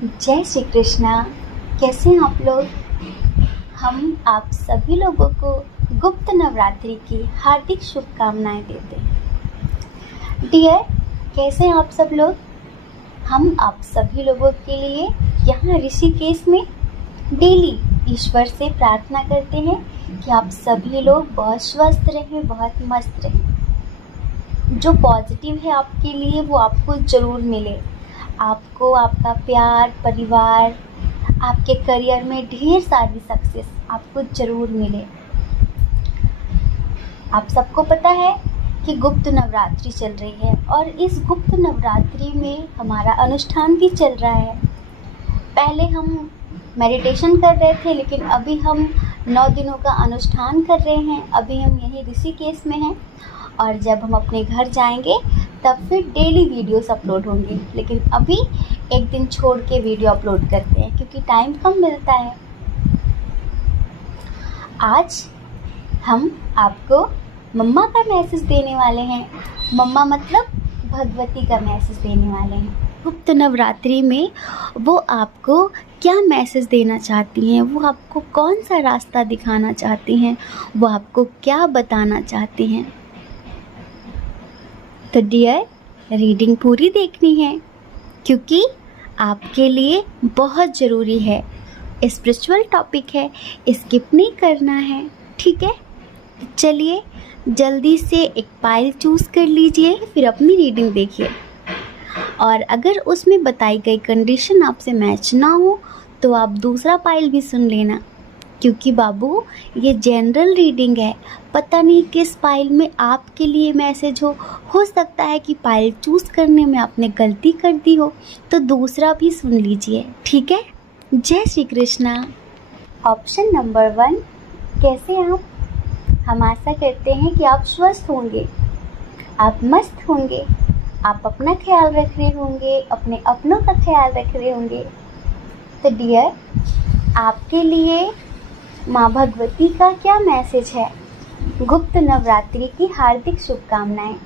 जय श्री कृष्णा। कैसे हैं आप लोग? हम आप सभी लोगों को गुप्त नवरात्रि की हार्दिक शुभकामनाएं देते हैं। डियर, कैसे हैं आप सब लोग? हम आप सभी लोगों के लिए यहाँ ऋषिकेश में डेली ईश्वर से प्रार्थना करते हैं कि आप सभी लोग बहुत स्वस्थ रहें, बहुत मस्त रहें। जो पॉजिटिव है आपके लिए वो आपको ज़रूर मिले। आपको आपका प्यार, परिवार, आपके करियर में ढेर सारी सक्सेस आपको ज़रूर मिले। आप सबको पता है कि गुप्त नवरात्रि चल रही है और इस गुप्त नवरात्रि में हमारा अनुष्ठान भी चल रहा है। पहले हम मेडिटेशन कर रहे थे, लेकिन अभी हम 9 दिनों का अनुष्ठान कर रहे हैं। अभी हम यहीं ऋषिकेश में हैं और जब हम अपने घर जाएंगे तब फिर डेली वीडियोस अपलोड होंगे। लेकिन अभी एक दिन छोड़ के वीडियो अपलोड करते हैं क्योंकि टाइम कम मिलता है। आज हम आपको मम्मा का मैसेज देने वाले हैं। मम्मा मतलब भगवती का मैसेज देने वाले हैं। गुप्त नवरात्रि में वो आपको क्या मैसेज देना चाहती हैं, वो आपको कौन सा रास्ता दिखाना चाहती हैं, वो आपको क्या बताना चाहती हैं। तो डियर, रीडिंग पूरी देखनी है क्योंकि आपके लिए बहुत ज़रूरी है। स्पिरिचुअल टॉपिक है, स्किप नहीं करना है, ठीक है? चलिए जल्दी से एक पाइल चूज़ कर लीजिए, फिर अपनी रीडिंग देखिए। और अगर उसमें बताई गई कंडीशन आपसे मैच ना हो तो आप दूसरा पाइल भी सुन लेना, क्योंकि बाबू ये जनरल रीडिंग है। पता नहीं किस पाइल में आपके लिए मैसेज हो सकता है कि पाइल चूज़ करने में आपने गलती कर दी हो, तो दूसरा भी सुन लीजिए, ठीक है? जय श्री कृष्णा। ऑप्शन नंबर 1, कैसे आप? हम आशा करते हैं कि आप स्वस्थ होंगे, आप मस्त होंगे, आप अपना ख्याल रख रहे होंगे, अपने अपनों का ख्याल रख रहे होंगे। तो डियर, आपके लिए माँ भगवती का क्या मैसेज है? गुप्त नवरात्रि की हार्दिक शुभकामनाएं।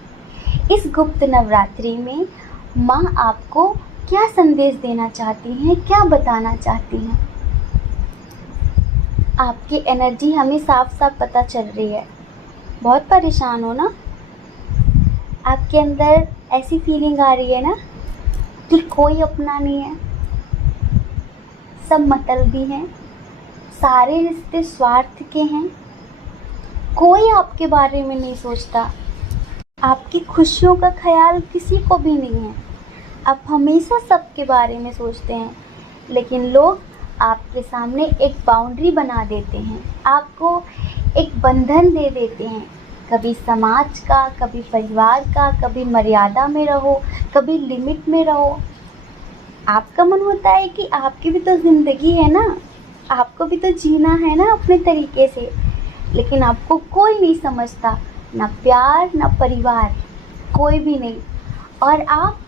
इस गुप्त नवरात्रि में माँ आपको क्या संदेश देना चाहती हैं, क्या बताना चाहती हैं? आपकी एनर्जी हमें साफ साफ पता चल रही है। बहुत परेशान हो ना? आपके अंदर ऐसी फीलिंग आ रही है ना कि कोई अपना नहीं है, सब मतलबी हैं, सारे रिश्ते स्वार्थ के हैं, कोई आपके बारे में नहीं सोचता, आपकी खुशियों का ख्याल किसी को भी नहीं है। आप हमेशा सबके बारे में सोचते हैं, लेकिन लोग आपके सामने एक बाउंड्री बना देते हैं, आपको एक बंधन दे देते हैं। कभी समाज का, कभी परिवार का, कभी मर्यादा में रहो, कभी लिमिट में रहो। आपका मन होता है कि आपकी भी तो ज़िंदगी है ना, आपको भी तो जीना है ना अपने तरीके से, लेकिन आपको कोई नहीं समझता, ना प्यार ना परिवार, कोई भी नहीं। और आप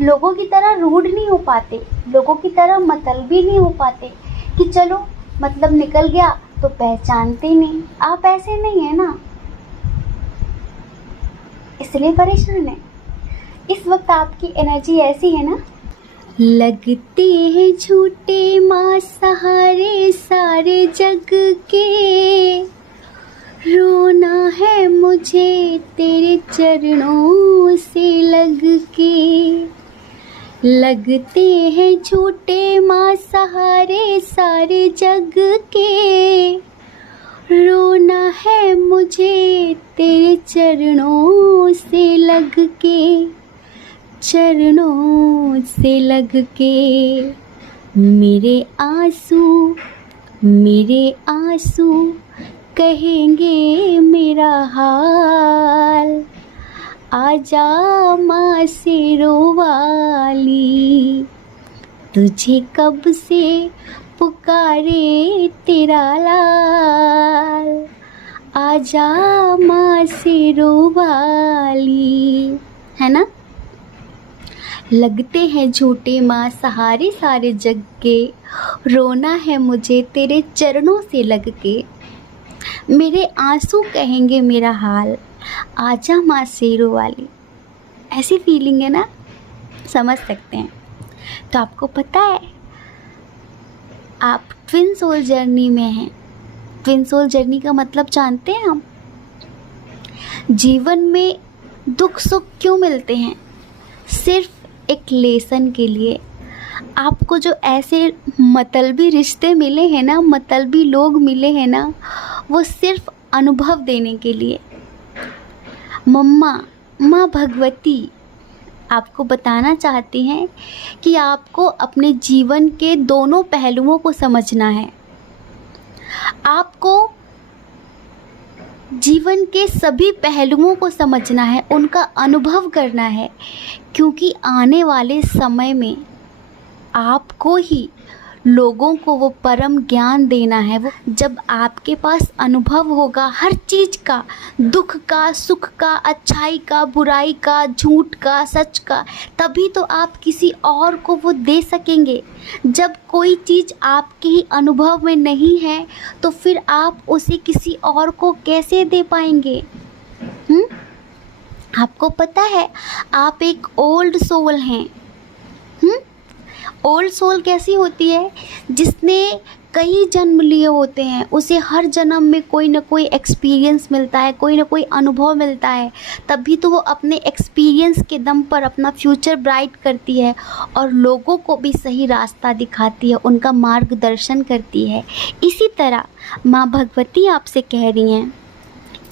लोगों की तरह रूड नहीं हो पाते, लोगों की तरह मतलबी नहीं हो पाते कि चलो मतलब निकल गया तो पहचानते नहीं। आप ऐसे नहीं है ना, इसलिए परेशान है। इस वक्त आपकी एनर्जी ऐसी है ना। लगते हैं झूठे माँ सहारे सारे जग के, रोना है मुझे तेरे चरणों से लग के। लगते हैं झूठे माँ सहारे सारे जग के, रोना है मुझे तेरे चरणों से लग के, चरणों से लग के। मेरे आंसू कहेंगे मेरा हाल, आजा माँ शेरों वाली, तुझे कब से पुकारे तेरा लाल, आजा माँ शेरों वाली। है ना? लगते हैं झूठे माँ सहारे सारे जग के, रोना है मुझे तेरे चरणों से लग के। मेरे आंसू कहेंगे मेरा हाल, आजा माँ शेरों वाली। ऐसी फीलिंग है ना, समझ सकते हैं। तो आपको पता है आप ट्विन सोल जर्नी में हैं। ट्विन सोल जर्नी का मतलब जानते हैं हम? जीवन में दुख सुख क्यों मिलते हैं? सिर्फ एक लेसन के लिए। आपको जो ऐसे मतलबी रिश्ते मिले हैं ना, मतलबी लोग मिले हैं ना, वो सिर्फ अनुभव देने के लिए। माँ भगवती आपको बताना चाहती हैं कि आपको अपने जीवन के दोनों पहलुओं को समझना है। आपको जीवन के सभी पहलुओं को समझना है, उनका अनुभव करना है, क्योंकि आने वाले समय में आपको ही लोगों को वो परम ज्ञान देना है। वो जब आपके पास अनुभव होगा हर चीज़ का, दुख का, सुख का, अच्छाई का, बुराई का, झूठ का, सच का, तभी तो आप किसी और को वो दे सकेंगे। जब कोई चीज़ आपके ही अनुभव में नहीं है तो फिर आप उसे किसी और को कैसे दे पाएंगे? आपको पता है आप एक ओल्ड सोल हैं। ओल्ड सोल कैसी होती है? जिसने कई जन्म लिए होते हैं, उसे हर जन्म में कोई ना कोई एक्सपीरियंस मिलता है, कोई ना कोई अनुभव मिलता है, तभी तो वो अपने एक्सपीरियंस के दम पर अपना फ्यूचर ब्राइट करती है और लोगों को भी सही रास्ता दिखाती है, उनका मार्गदर्शन करती है। इसी तरह माँ भगवती आपसे कह रही हैं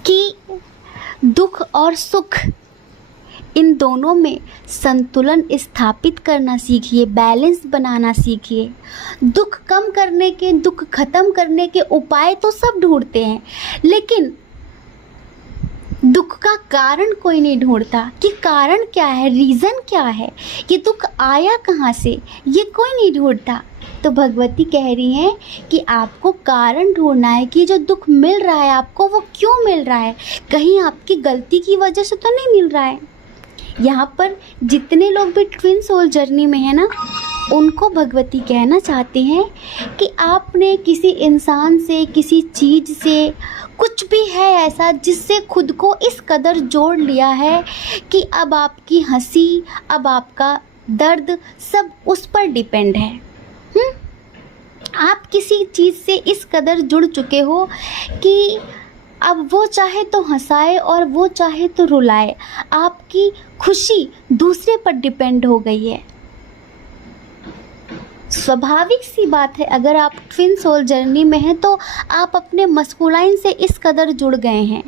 कि दुख और सुख, इन दोनों में संतुलन स्थापित करना सीखिए, बैलेंस बनाना सीखिए। दुख कम करने के, दुख खत्म करने के उपाय तो सब ढूंढते हैं, लेकिन दुख का कारण कोई नहीं ढूंढता कि कारण क्या है, रीज़न क्या है, ये दुख आया कहाँ से, ये कोई नहीं ढूंढता। तो भगवती कह रही हैं कि आपको कारण ढूंढना है कि जो दुख मिल रहा है आपको, वो क्यों मिल रहा है। कहीं आपकी गलती की वजह से तो नहीं मिल रहा है। यहाँ पर जितने लोग भी ट्विन सोल जर्नी में है ना, उनको भगवती कहना चाहती हैं कि आपने किसी इंसान से, किसी चीज़ से, कुछ भी है ऐसा जिससे खुद को इस कदर जोड़ लिया है कि अब आपकी हंसी, अब आपका दर्द सब उस पर डिपेंड है। आप किसी चीज़ से इस कदर जुड़ चुके हो कि अब वो चाहे तो हंसाए और वो चाहे तो रुलाए, आपकी खुशी दूसरे पर डिपेंड हो गई है। स्वाभाविक सी बात है, अगर आप ट्विन सोल जर्नी में हैं तो आप अपने मस्कुलाइन से इस कदर जुड़ गए हैं।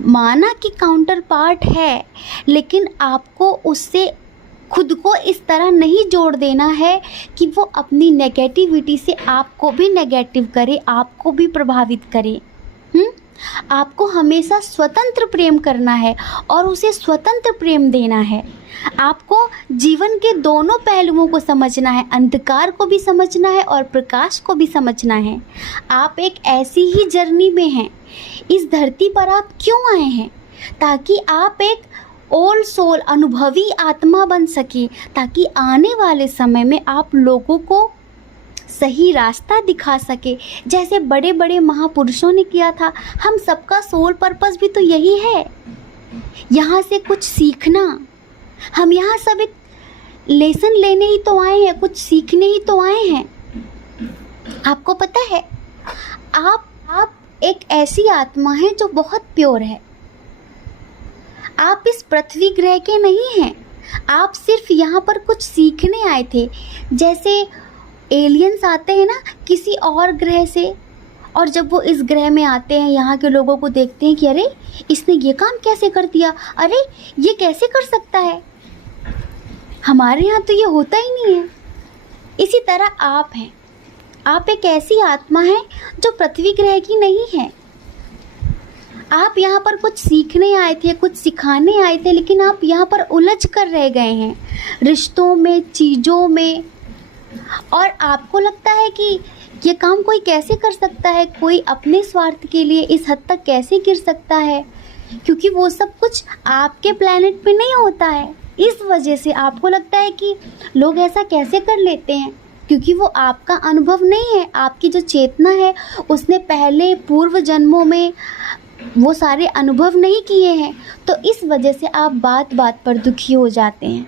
माना कि काउंटर पार्ट है, लेकिन आपको उससे खुद को इस तरह नहीं जोड़ देना है कि वो अपनी नेगेटिविटी से आपको भी नेगेटिव करे, आपको भी प्रभावित करे। आपको हमेशा स्वतंत्र प्रेम करना है और उसे स्वतंत्र प्रेम देना है। आपको जीवन के दोनों पहलुओं को समझना है, अंधकार को भी समझना है और प्रकाश को भी समझना है। आप एक ऐसी ही जर्नी में हैं। इस धरती पर आप क्यों आए हैं? ताकि आप एक ओल्ड सोल, अनुभवी आत्मा बन सके, ताकि आने वाले समय में आप लोगों को सही रास्ता दिखा सके, जैसे बड़े बड़े महापुरुषों ने किया था। हम सबका सोल पर्पस भी तो यही है, यहाँ से कुछ सीखना। हम यहाँ सब एक लेसन लेने ही तो आए हैं, कुछ सीखने ही तो आए हैं। आपको पता है आप एक ऐसी आत्मा है जो बहुत प्योर है। आप इस पृथ्वी ग्रह के नहीं हैं, आप सिर्फ यहाँ पर कुछ सीखने आए थे। जैसे एलियंस आते हैं ना किसी और ग्रह से, और जब वो इस ग्रह में आते हैं, यहाँ के लोगों को देखते हैं कि अरे इसने ये काम कैसे कर दिया, अरे ये कैसे कर सकता है, हमारे यहाँ तो ये होता ही नहीं है। इसी तरह आप हैं, आप एक ऐसी आत्मा है जो पृथ्वी ग्रह की नहीं है। आप यहाँ पर कुछ सीखने आए थे, कुछ सिखाने आए थे, लेकिन आप यहाँ पर उलझ कर रह गए हैं रिश्तों में, चीज़ों में। और आपको लगता है कि ये काम कोई कैसे कर सकता है, कोई अपने स्वार्थ के लिए इस हद तक कैसे गिर सकता है, क्योंकि वो सब कुछ आपके प्लेनेट पे नहीं होता है। इस वजह से आपको लगता है कि लोग ऐसा कैसे कर लेते हैं, क्योंकि वो आपका अनुभव नहीं है। आपकी जो चेतना है उसने पहले पूर्व जन्मों में वो सारे अनुभव नहीं किए हैं, तो इस वजह से आप बात बात पर दुखी हो जाते हैं।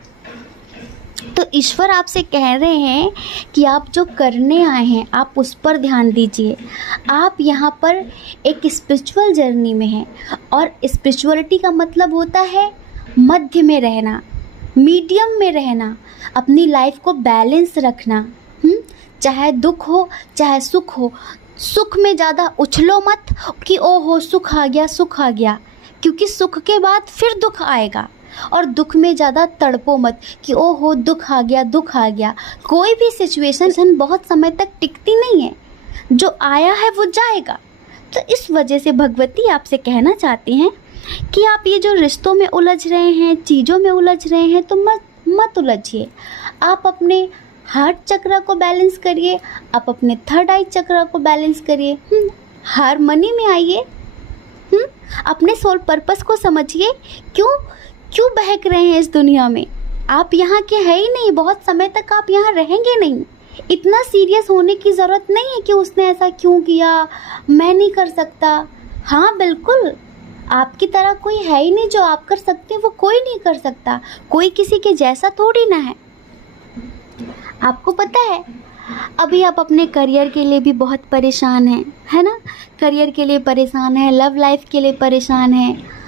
तो ईश्वर आपसे कह रहे हैं कि आप जो करने आए हैं आप उस पर ध्यान दीजिए। आप यहाँ पर एक स्पिरिचुअल जर्नी में हैं और स्पिरिचुअलिटी का मतलब होता है मध्य में रहना, मीडियम में रहना, अपनी लाइफ को बैलेंस रखना। चाहे दुख हो चाहे सुख हो, सुख में ज़्यादा उछलो मत कि ओहो सुख आ गया सुख आ गया, क्योंकि सुख के बाद फिर दुख आएगा। और दुख में ज़्यादा तड़पो मत कि ओहो दुख आ गया दुख आ गया। कोई भी सिचुएशन बहुत समय तक टिकती नहीं है, जो आया है वो जाएगा। तो इस वजह से भगवती आपसे कहना चाहती हैं कि आप ये जो रिश्तों में उलझ रहे हैं, चीज़ों में उलझ रहे हैं, तो मत उलझिए। आप अपने हार्ट चक्र को बैलेंस करिए, आप अपने थर्ड आई चक्र को बैलेंस करिए, हारमनी में आइए, अपने सोल पर्पस को समझिए। क्यों बहक रहे हैं इस दुनिया में? आप यहाँ के हैं ही नहीं, बहुत समय तक आप यहाँ रहेंगे नहीं। इतना सीरियस होने की ज़रूरत नहीं है कि उसने ऐसा क्यों किया, मैं नहीं कर सकता। हाँ बिल्कुल, आपकी तरह कोई है ही नहीं जो आप कर सकते, वो कोई नहीं कर सकता। कोई किसी के जैसा थोड़ी ना है। आपको पता है अभी आप अपने करियर के लिए भी बहुत परेशान हैं, है ना? करियर के लिए परेशान है, लव लाइफ के लिए परेशान है।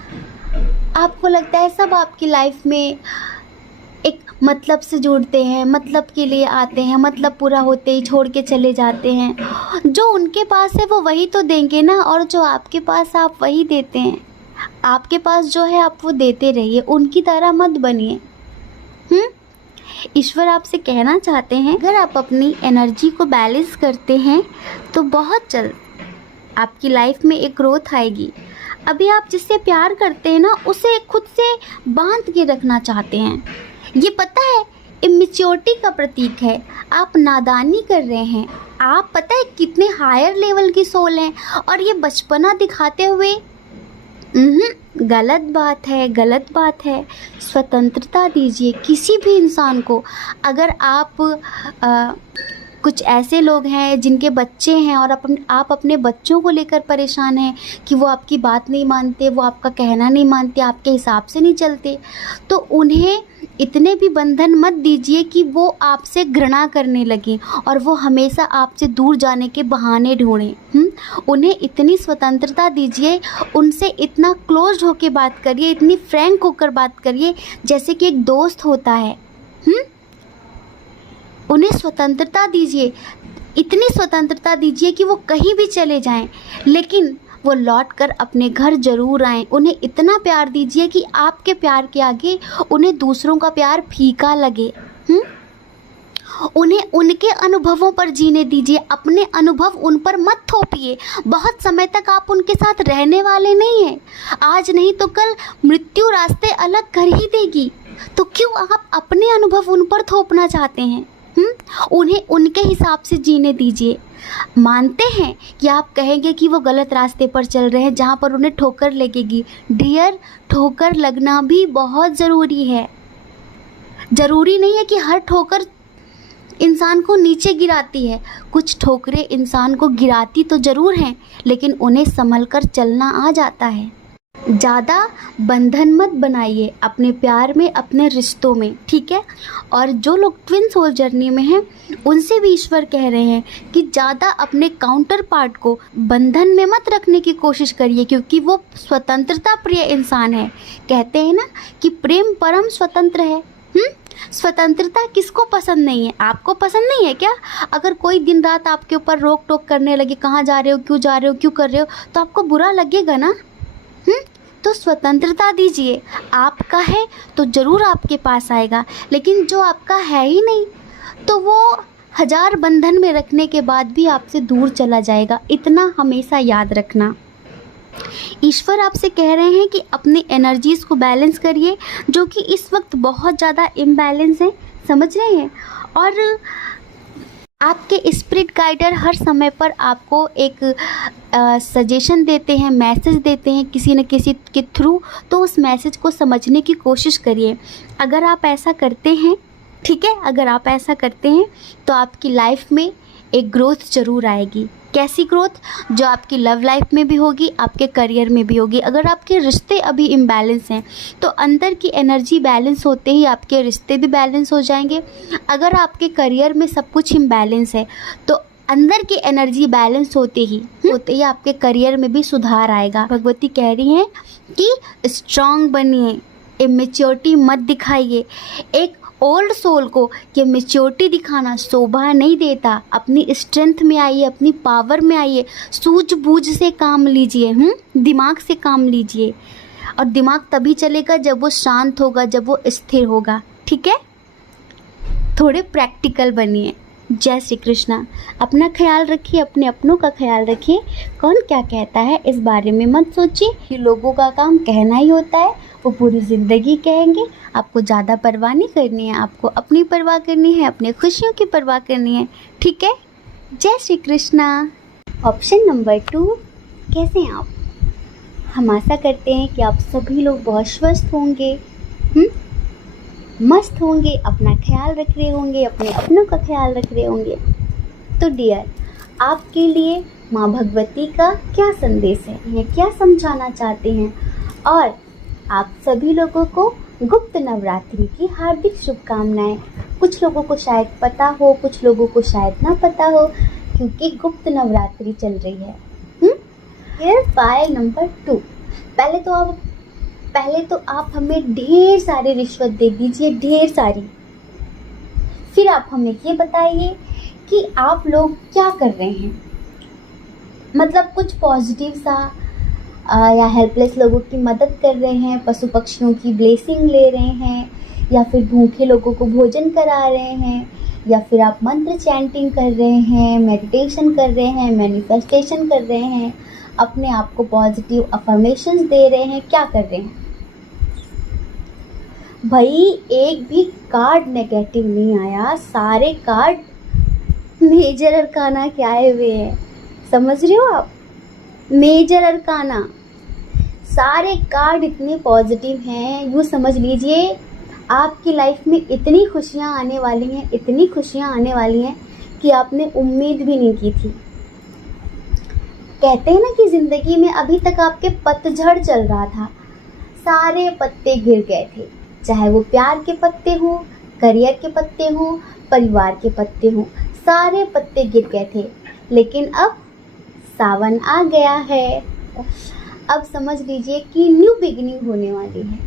आपको लगता है सब आपकी लाइफ में एक मतलब से जुड़ते हैं, मतलब के लिए आते हैं, मतलब पूरा होते ही छोड़ के चले जाते हैं। जो उनके पास है वो वही तो देंगे ना, और जो आपके पास आप वही देते हैं। आपके पास जो है आप वो देते रहिए, उनकी तरह मत बनिए। ईश्वर आपसे कहना चाहते हैं अगर आप अपनी एनर्जी को बैलेंस करते हैं तो बहुत जल्द आपकी लाइफ में एक ग्रोथ आएगी। अभी आप जिससे प्यार करते हैं ना, उसे खुद से बांध के रखना चाहते हैं। ये पता है इमेच्योरिटी का प्रतीक है, आप नादानी कर रहे हैं। आप पता है कितने हायर लेवल की सोल हैं, और ये बचपना दिखाते हुए गलत बात है, गलत बात है। स्वतंत्रता दीजिए किसी भी इंसान को। अगर आप कुछ ऐसे लोग हैं जिनके बच्चे हैं और आप अपने बच्चों को लेकर परेशान हैं कि वो आपकी बात नहीं मानते, वो आपका कहना नहीं मानते, आपके हिसाब से नहीं चलते, तो उन्हें इतने भी बंधन मत दीजिए कि वो आपसे घृणा करने लगें और वो हमेशा आपसे दूर जाने के बहाने ढूंढें। उन्हें इतनी स्वतंत्रता दीजिए, उनसे इतना क्लोज होकर बात करिए, इतनी फ्रैंक होकर बात करिए जैसे कि एक दोस्त होता है। उन्हें स्वतंत्रता दीजिए, इतनी स्वतंत्रता दीजिए कि वो कहीं भी चले जाएं, लेकिन वो लौट कर अपने घर ज़रूर आएं। उन्हें इतना प्यार दीजिए कि आपके प्यार के आगे उन्हें दूसरों का प्यार फीका लगे। उन्हें उनके अनुभवों पर जीने दीजिए, अपने अनुभव उन पर मत थोपिए। बहुत समय तक आप उनके साथ रहने वाले नहीं हैं। आज नहीं तो कल मृत्यु रास्ते अलग कर ही देगी, तो क्यों आप अपने अनुभव उन पर थोपना चाहते हैं? उन्हें उनके हिसाब से जीने दीजिए। मानते हैं कि आप कहेंगे कि वो गलत रास्ते पर चल रहे हैं जहाँ पर उन्हें ठोकर लगेगी। डियर, ठोकर लगना भी बहुत ज़रूरी है। ज़रूरी नहीं है कि हर ठोकर इंसान को नीचे गिराती है। कुछ ठोकरें इंसान को गिराती तो ज़रूर हैं, लेकिन उन्हें संभल कर चलना आ जाता है। ज़्यादा बंधन मत बनाइए अपने प्यार में, अपने रिश्तों में, ठीक है? और जो लोग ट्विन सोल जर्नी में हैं उनसे भी ईश्वर कह रहे हैं कि ज़्यादा अपने काउंटर पार्ट को बंधन में मत रखने की कोशिश करिए, क्योंकि वो स्वतंत्रता प्रिय इंसान है। कहते हैं ना कि प्रेम परम स्वतंत्र है। स्वतंत्रता किसको पसंद नहीं है? आपको पसंद नहीं है क्या? अगर कोई दिन रात आपके ऊपर रोक टोक करने लगे, कहाँ जा रहे हो, क्यों जा रहे हो, क्यों कर रहे हो, तो आपको बुरा लगेगा ना। तो स्वतंत्रता दीजिए। आपका है तो ज़रूर आपके पास आएगा, लेकिन जो आपका है ही नहीं तो वो हजार बंधन में रखने के बाद भी आपसे दूर चला जाएगा। इतना हमेशा याद रखना। ईश्वर आपसे कह रहे हैं कि अपनी एनर्जीज़ को बैलेंस करिए, जो कि इस वक्त बहुत ज़्यादा इम्बैलेंस है, समझ रहे हैं? और आपके स्पिरिट गाइडर हर समय पर आपको एक सजेशन देते हैं, मैसेज देते हैं किसी न किसी के थ्रू, तो उस मैसेज को समझने की कोशिश करिए। अगर आप ऐसा करते हैं, ठीक है, अगर आप ऐसा करते हैं तो आपकी लाइफ में एक ग्रोथ ज़रूर आएगी। कैसी ग्रोथ? जो आपकी लव लाइफ में भी होगी, आपके करियर में भी होगी। अगर आपके रिश्ते अभी इम्बैलेंस हैं तो अंदर की एनर्जी बैलेंस होते ही आपके रिश्ते भी बैलेंस हो जाएंगे। अगर आपके करियर में सब कुछ इम्बैलेंस है तो अंदर की एनर्जी बैलेंस होते ही आपके करियर में भी सुधार आएगा। भगवती कह रही हैं कि स्ट्रांग बनिए, इमेच्योरिटी मत दिखाइए। एक ओल्ड सोल को ये मैच्योरिटी दिखाना शोभा नहीं देता। अपनी स्ट्रेंथ में आइए, अपनी पावर में आइए, सूझबूझ से काम लीजिए, दिमाग से काम लीजिए। और दिमाग तभी चलेगा जब वो शांत होगा, जब वो स्थिर होगा। ठीक है, थोड़े प्रैक्टिकल बनिए। जय श्री कृष्णा। अपना ख्याल रखिए, अपने अपनों का ख्याल रखिए। कौन क्या कहता है इस बारे में मत सोचिए। ये लोगों का काम कहना ही होता है, वो पूरी ज़िंदगी कहेंगे। आपको ज़्यादा परवाह नहीं करनी है, आपको अपनी परवाह करनी है, अपनी खुशियों की परवाह करनी है। ठीक है, जय श्री कृष्णा। ऑप्शन नंबर 2, कैसे हैं आप? हम आशा करते हैं कि आप सभी लोग बहुत स्वस्थ होंगे, मस्त होंगे, अपना ख्याल रख रहे होंगे, अपने अपनों का ख्याल रख रहे होंगे। तो डियर, आपके लिए माँ भगवती का क्या संदेश है, ये क्या समझाना चाहते हैं? और आप सभी लोगों को गुप्त नवरात्रि की हार्दिक शुभकामनाएं। कुछ लोगों को शायद पता हो, कुछ लोगों को शायद ना पता हो, क्योंकि गुप्त नवरात्रि चल रही है। फिर फाइल नंबर 2, पहले तो आप हमें ढेर सारी रिश्वत दे दीजिए, ढेर सारी। फिर आप हमें ये बताइए कि आप लोग क्या कर रहे हैं। मतलब कुछ पॉजिटिव सा, या हेल्पलेस लोगों की मदद कर रहे हैं, पशु पक्षियों की ब्लेसिंग ले रहे हैं, या फिर भूखे लोगों को भोजन करा रहे हैं, या फिर आप मंत्र चैंटिंग कर रहे हैं, मेडिटेशन कर रहे हैं, मैनिफेस्टेशन कर रहे हैं, अपने आप को पॉजिटिव अफर्मेशंस दे रहे हैं, क्या कर रहे हैं? भाई एक भी कार्ड नेगेटिव नहीं आया, सारे कार्ड मेजर अरकाना के आए हुए हैं। समझ रहे हो आप? मेजर अरकाना, सारे कार्ड इतने पॉजिटिव हैं। यूँ समझ लीजिए आपकी लाइफ में इतनी खुशियाँ आने वाली हैं, इतनी खुशियाँ आने वाली हैं कि आपने उम्मीद भी नहीं की थी। कहते हैं ना कि ज़िंदगी में अभी तक आपके पतझड़ चल रहा था, सारे पत्ते गिर गए थे, चाहे वो प्यार के पत्ते हों, करियर के पत्ते हों, परिवार के पत्ते हों, सारे पत्ते गिर गए थे। लेकिन अब सावन आ गया है, अब समझ लीजिए कि न्यू बिगिनिंग होने वाली है।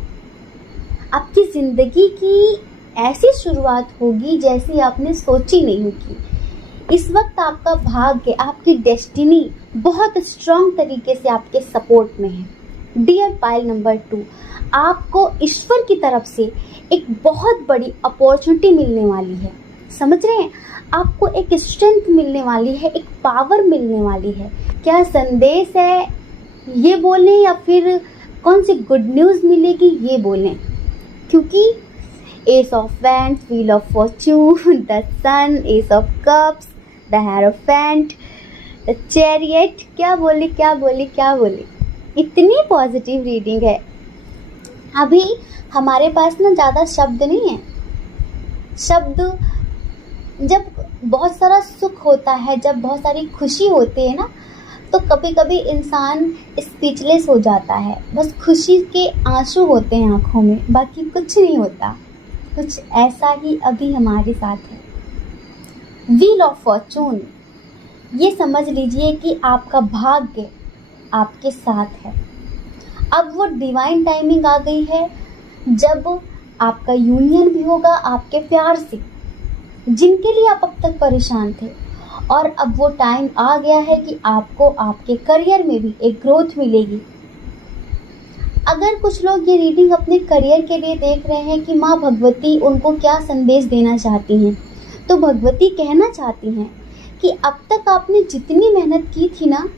आपकी ज़िंदगी की ऐसी शुरुआत होगी जैसी आपने सोची नहीं होगी। इस वक्त आपका भाग्य, आपकी डेस्टिनी बहुत स्ट्रॉन्ग तरीके से आपके सपोर्ट में है। डियर पाइल नंबर 2, आपको ईश्वर की तरफ से एक बहुत बड़ी अपॉर्चुनिटी मिलने वाली है। समझ रहे हैं? आपको एक स्ट्रेंथ मिलने वाली है, एक पावर मिलने वाली है। क्या संदेश है ये बोलें, या फिर कौन सी गुड न्यूज़ मिलेगी ये बोलें? क्योंकि ace of wands, wheel of fortune, the sun, ace of cups, the hierophant, the chariot, क्या बोली, इतनी पॉजिटिव रीडिंग है। अभी हमारे पास ना ज़्यादा शब्द नहीं है। शब्द, जब बहुत सारा सुख होता है, जब बहुत सारी खुशी होती है ना, तो कभी कभी इंसान स्पीचलेस हो जाता है। बस खुशी के आंसू होते हैं आँखों में, बाकी कुछ नहीं होता। कुछ ऐसा ही अभी हमारे साथ है। व्हील ऑफ फॉर्चून, ये समझ लीजिए कि आपका भाग्य आपके साथ है। अब वो डिवाइन टाइमिंग आ गई है जब आपका यूनियन भी होगा आपके प्यार से, जिनके लिए आप अब तक परेशान थे। और अब वो टाइम आ गया है कि आपको आपके करियर में भी एक ग्रोथ मिलेगी। अगर कुछ लोग ये रीडिंग अपने करियर के लिए देख रहे हैं कि माँ भगवती उनको क्या संदेश देना चाहती हैं, तो भगवती कहना चाहती हैं कि अब तक आपने जितनी मेहनत की थी ना,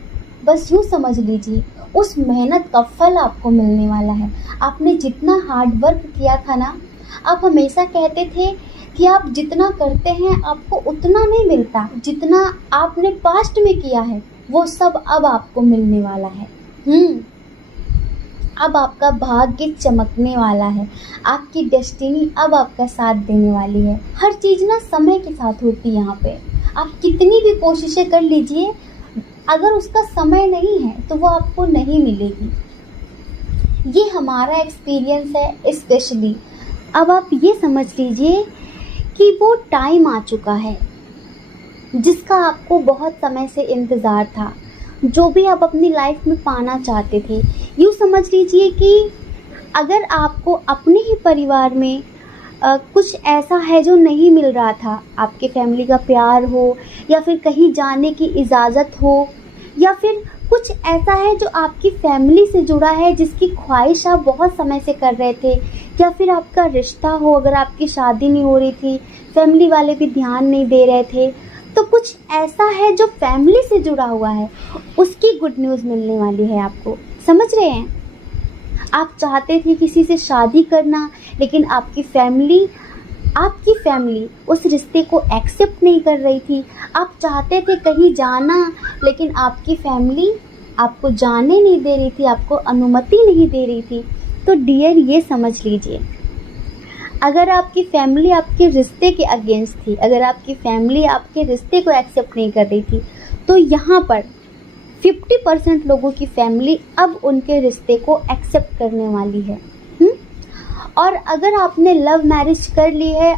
बस यूँ समझ लीजिए उस मेहनत का फल आपको मिलने वाला है। आपने जितना हार्ड वर्क किया था ना, आप हमेशा कहते थे कि आप जितना करते हैं आपको उतना नहीं मिलता, जितना आपने पास्ट में किया है वो सब अब आपको मिलने वाला है। अब आपका भाग्य चमकने वाला है, आपकी डेस्टिनी अब आपका साथ देने वाली है। हर चीज़ ना समय के साथ होती है यहाँ पे। आप कितनी भी कोशिशें कर लीजिए, अगर उसका समय नहीं है तो वो आपको नहीं मिलेगी। ये हमारा एक्सपीरियंस है स्पेशली। अब आप ये समझ लीजिए कि वो टाइम आ चुका है जिसका आपको बहुत समय से इंतज़ार था, जो भी आप अपनी लाइफ में पाना चाहते थे। यूँ समझ लीजिए कि अगर आपको अपने ही परिवार में कुछ ऐसा है जो नहीं मिल रहा था, आपके फैमिली का प्यार हो, या फिर कहीं जाने की इजाज़त हो, या फिर कुछ ऐसा है जो आपकी फैमिली से जुड़ा है जिसकी ख्वाहिश आप बहुत समय से कर रहे थे, या फिर आपका रिश्ता हो, अगर आपकी शादी नहीं हो रही थी, फैमिली वाले भी ध्यान नहीं दे रहे थे, तो कुछ ऐसा है जो फैमिली से जुड़ा हुआ है, उसकी गुड न्यूज़ मिलने वाली है आपको। समझ रहे हैं? आप चाहते थे किसी से शादी करना, लेकिन आपकी फैमिली उस रिश्ते को एक्सेप्ट नहीं कर रही थी। आप चाहते थे कहीं जाना, लेकिन आपकी फैमिली आपको जाने नहीं दे रही थी, आपको अनुमति नहीं दे रही थी। तो डियर, ये समझ लीजिए, अगर आपकी फैमिली आपके रिश्ते के अगेंस्ट थी, अगर आपकी फैमिली आपके रिश्ते को एक्सेप्ट नहीं कर रही थी, तो यहाँ पर 50% लोगों की फैमिली अब उनके रिश्ते को एक्सेप्ट करने वाली है। और अगर आपने लव मैरिज कर ली है,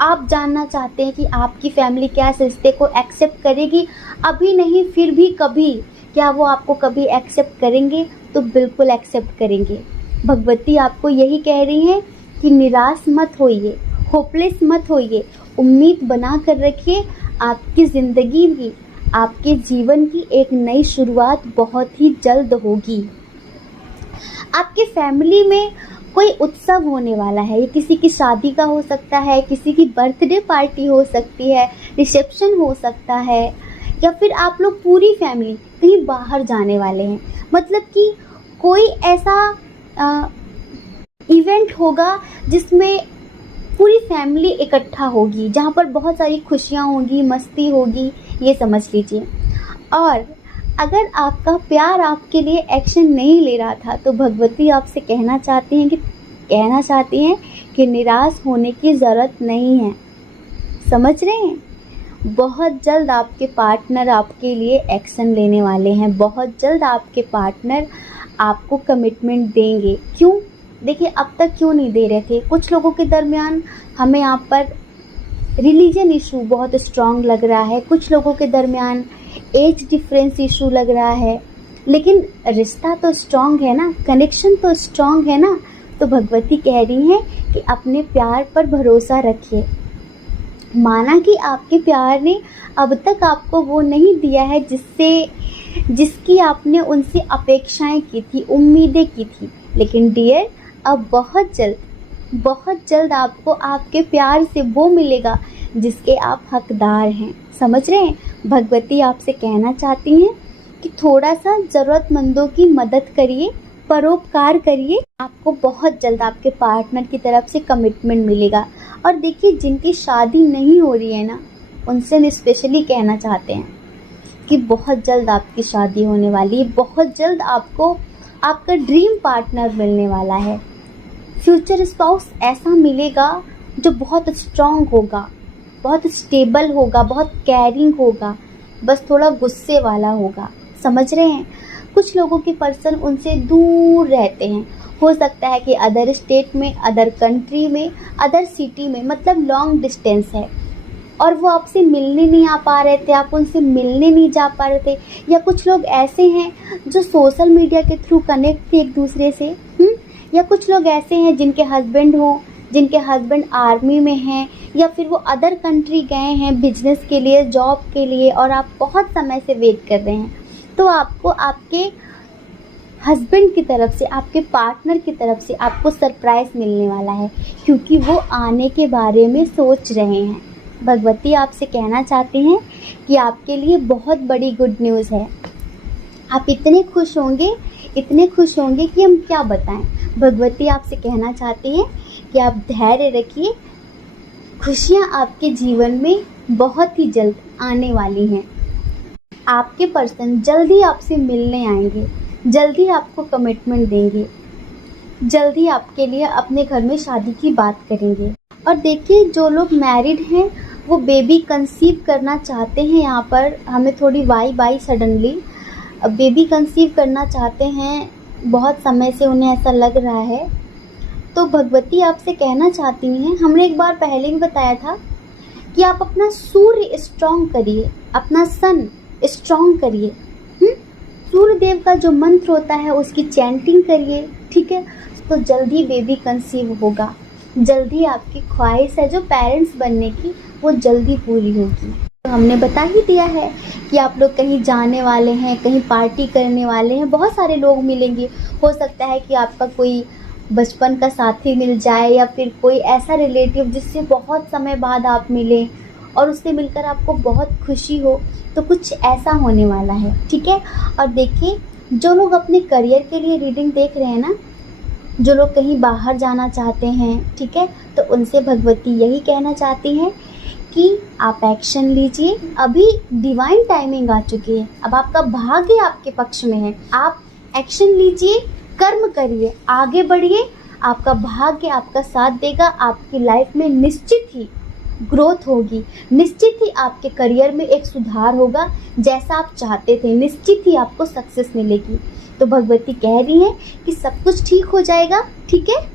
आप जानना चाहते हैं कि आपकी फैमिली क्या इस रिश्ते को एक्सेप्ट करेगी? अभी नहीं, फिर भी कभी, क्या वो आपको कभी एक्सेप्ट करेंगे? तो बिल्कुल एक्सेप्ट करेंगे। भगवती आपको यही कह रही हैं कि निराश मत होइए, होपलेस मत होइए, उम्मीद बना कर रखिए। आपकी ज़िंदगी की, आपके जीवन की एक नई शुरुआत बहुत ही जल्द होगी। आपके फैमिली में कोई उत्सव होने वाला है, ये किसी की शादी का हो सकता है, किसी की बर्थडे पार्टी हो सकती है, रिसेप्शन हो सकता है, या फिर आप लोग पूरी फैमिली कहीं बाहर जाने वाले हैं। मतलब कि कोई ऐसा इवेंट होगा जिसमें पूरी फैमिली इकट्ठा होगी, जहाँ पर बहुत सारी खुशियाँ होंगी, मस्ती होगी, ये समझ लीजिए। और अगर आपका प्यार आपके लिए एक्शन नहीं ले रहा था, तो भगवती आपसे कहना चाहती हैं कि निराश होने की ज़रूरत नहीं है। समझ रहे हैं? बहुत जल्द आपके पार्टनर आपके लिए एक्शन लेने वाले हैं, बहुत जल्द आपके पार्टनर आपको कमिटमेंट देंगे। क्यों? देखिए, अब तक क्यों नहीं दे रहे थे? कुछ लोगों के दरमियान हमें यहाँ पर रिलीजन इशू बहुत स्ट्रॉन्ग लग रहा है, कुछ लोगों के दरमियान एज डिफरेंस इशू लग रहा है, लेकिन रिश्ता तो स्ट्रॉन्ग है ना, कनेक्शन तो स्ट्रॉन्ग है ना। तो भगवती कह रही हैं कि अपने प्यार पर भरोसा रखिए। माना कि आपके प्यार ने अब तक आपको वो नहीं दिया है जिसकी आपने उनसे अपेक्षाएं की थी, उम्मीदें की थी, लेकिन डियर, अब बहुत जल्द आपको आपके प्यार से वो मिलेगा जिसके आप हकदार हैं। समझ रहे हैं? भगवती आपसे कहना चाहती हैं कि थोड़ा सा ज़रूरतमंदों की मदद करिए, परोपकार करिए, आपको बहुत जल्द आपके पार्टनर की तरफ से कमिटमेंट मिलेगा। और देखिए, जिनकी शादी नहीं हो रही है ना, उनसे हम स्पेशली कहना चाहते हैं कि बहुत जल्द आपकी शादी होने वाली है, बहुत जल्द आपको आपका ड्रीम पार्टनर मिलने वाला है। फ्यूचर स्पाउस ऐसा मिलेगा जो बहुत स्ट्रॉन्ग होगा, बहुत स्टेबल होगा, बहुत केयरिंग होगा, बस थोड़ा गुस्से वाला होगा। समझ रहे हैं? कुछ लोगों के पर्सन उनसे दूर रहते हैं, हो सकता है कि अदर स्टेट में, अदर कंट्री में, अदर सिटी में, मतलब लॉन्ग डिस्टेंस है, और वो आपसे मिलने नहीं आ पा रहे थे, आप उनसे मिलने नहीं जा पा रहे थे। या कुछ लोग ऐसे हैं जो सोशल मीडिया के थ्रू कनेक्ट थे एक दूसरे से, या कुछ लोग ऐसे हैं जिनके हस्बैंड आर्मी में हैं, या फिर वो अदर कंट्री गए हैं बिजनेस के लिए, जॉब के लिए, और आप बहुत समय से वेट कर रहे हैं। तो आपको आपके हस्बैंड की तरफ से, आपके पार्टनर की तरफ से आपको सरप्राइज़ मिलने वाला है, क्योंकि वो आने के बारे में सोच रहे हैं। भगवती आपसे कहना चाहती हैं कि आपके लिए बहुत बड़ी गुड न्यूज़ है। आप इतने खुश होंगे कि हम क्या बताएं। भगवती आपसे कहना चाहती हैं कि आप धैर्य रखिए, खुशियाँ आपके जीवन में बहुत ही जल्द आने वाली हैं। आपके पर्सन जल्दी आपसे मिलने आएंगे, जल्दी आपको कमिटमेंट देंगे, जल्दी आपके लिए अपने घर में शादी की बात करेंगे। और देखिए, जो लोग मैरिड हैं वो बेबी कंसीव करना चाहते हैं। यहाँ पर हमें थोड़ी vibe I suddenly. Baby conceive करना चाहते हैं, बहुत समय से उन्हें ऐसा लग रहा है। तो भगवती आपसे कहना चाहती हैं, हमने एक बार पहले भी बताया था कि आप अपना सूर्य स्ट्रॉन्ग करिए, अपना सन स्ट्रॉन्ग करिए। सूर्य देव का जो मंत्र होता है उसकी चैंटिंग करिए, ठीक है। तो जल्दी बेबी कंसीव होगा, जल्दी आपकी ख्वाहिश है जो पेरेंट्स बनने की वो जल्दी पूरी होगी। तो हमने बता ही दिया है कि आप लोग कहीं जाने वाले हैं, कहीं पार्टी करने वाले हैं, बहुत सारे लोग मिलेंगे। हो सकता है कि आपका कोई बचपन का साथी मिल जाए या फिर कोई ऐसा रिलेटिव जिससे बहुत समय बाद आप मिलें और उससे मिलकर आपको बहुत खुशी हो। तो कुछ ऐसा होने वाला है, ठीक है। और देखिए, जो लोग अपने करियर के लिए रीडिंग देख रहे हैं ना, जो लोग कहीं बाहर जाना चाहते हैं, ठीक है, तो उनसे भगवती यही कहना चाहती हैं कि आप एक्शन लीजिए। अभी डिवाइन टाइमिंग आ चुकी है, अब आपका भाग्य आपके पक्ष में है। आप एक्शन लीजिए, कर्म करिए, आगे बढ़िए, आपका भाग्य आपका साथ देगा। आपकी लाइफ में निश्चित ही ग्रोथ होगी, निश्चित ही आपके करियर में एक सुधार होगा। जैसा आप चाहते थे निश्चित ही आपको सक्सेस मिलेगी। तो भगवती कह रही है कि सब कुछ ठीक हो जाएगा, ठीक है।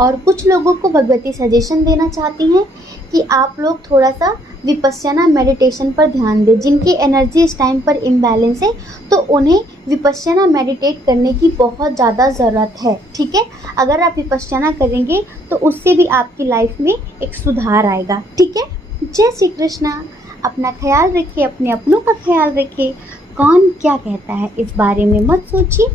और कुछ लोगों को भगवती सजेशन देना चाहती हैं कि आप लोग थोड़ा सा विपश्यना मेडिटेशन पर ध्यान दें। जिनकी एनर्जी इस टाइम पर इम्बैलेंस है तो उन्हें विपश्यना मेडिटेट करने की बहुत ज़्यादा ज़रूरत है, ठीक है। अगर आप विपश्यना करेंगे तो उससे भी आपकी लाइफ में एक सुधार आएगा, ठीक है। जय श्री कृष्णा। अपना ख्याल रखिए, अपने अपनों का ख्याल रखिए। कौन क्या कहता है इस बारे में मत सोचिए,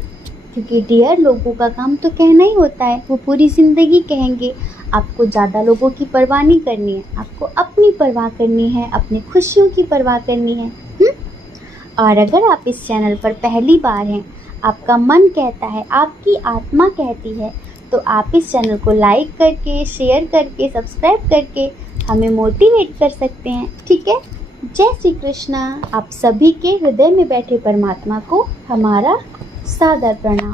क्योंकि डियर लोगों का काम तो कहना ही होता है, वो पूरी ज़िंदगी कहेंगे। आपको ज़्यादा लोगों की परवाह नहीं करनी है, आपको अपनी परवाह करनी है, अपनी खुशियों की परवाह करनी है। और अगर आप इस चैनल पर पहली बार हैं, आपका मन कहता है, आपकी आत्मा कहती है, तो आप इस चैनल को लाइक करके, शेयर करके, सब्सक्राइब करके हमें मोटिवेट कर सकते हैं, ठीक है। जय श्री कृष्णा। आप सभी के हृदय में बैठे परमात्मा को हमारा सादर प्रणाम।